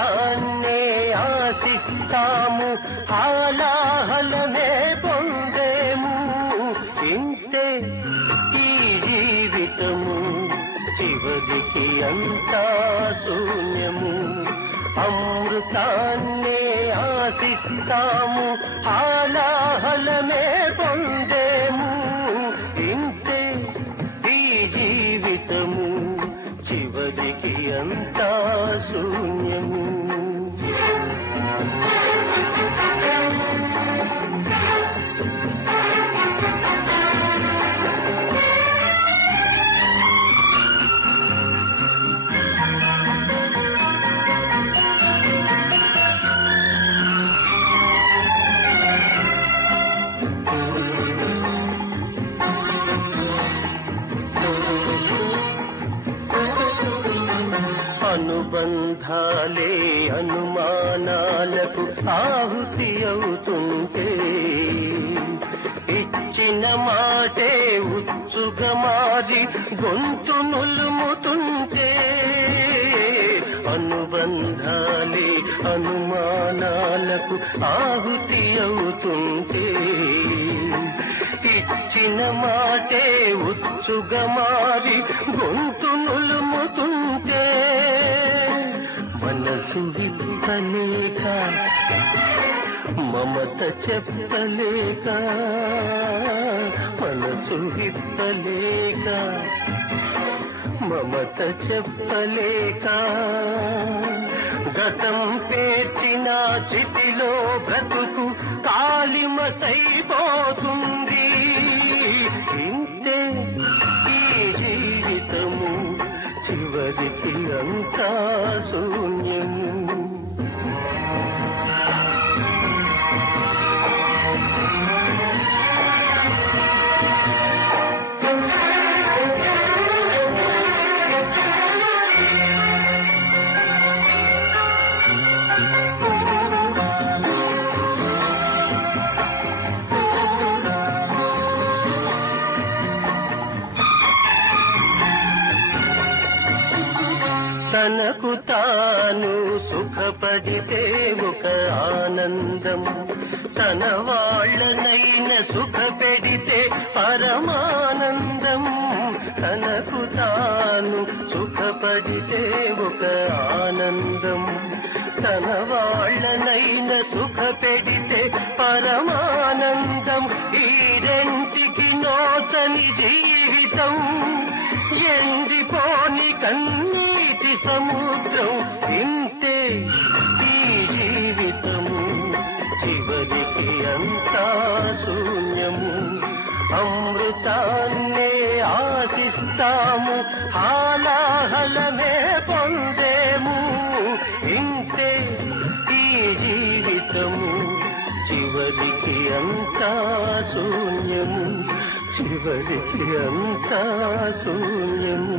అమృతాన్నే ఆశిస్తాము, హాలాహలమే పొందేము. ఇంతే ఈ జీవితము, చివరికి అంతా శూన్యము. అమృతాన్నే ఆశిస్తాము, హాలాహలమే పొందేము. ఇంతే ఈ జీవితము, చివరికి అంతా శూన్యము. అనుబంధాలే అనుమానాలకు ఆహుతి అవుతుంటే, ఇచ్చిన మాటే ఉచ్చుగా మారి గొంతు నులుముతుంటే. అనుబంధాలే అనుమానాలకు ఆహుతి అవుతుంటే, ఇచ్చిన మాటే ఉచ్చుగా మారి గొంతు నులుముతుంటే. మనసు విప్పలేక, మమత చెప్పలేక, మనసు విప్పలేక, మమత చెప్పలేక, గతం పేర్చిన చితిలో బ్రతుకు కాలిమసైపోతుంది. ఇంతే ఈ జీవితము, చివరికి అంతా శూన్యము. తనకు తాను సుఖపడితే ఒక ఆనందం, తన వాళ్ళనైన సుఖపెడితే పరమానందం. తనకు తాను సుఖపడితే ఒక ఆనందం, తన వాళ్ళనైన సుఖపెడితే పరమానందం. ఈ రెంటికి నోచని జీవితం, ఎండిపోని కన్నీటి సముద్రం. ఇంతే ఈ జీవితము, చివరికి అంతా శూన్యము. అమృతాన్నే ఆశిస్తాము, హాలాహలమే పొందేము. ఇంతే ఈ జీవితము, చివరికి అంతా శూన్యము, చివరికి అంతా శూన్యము.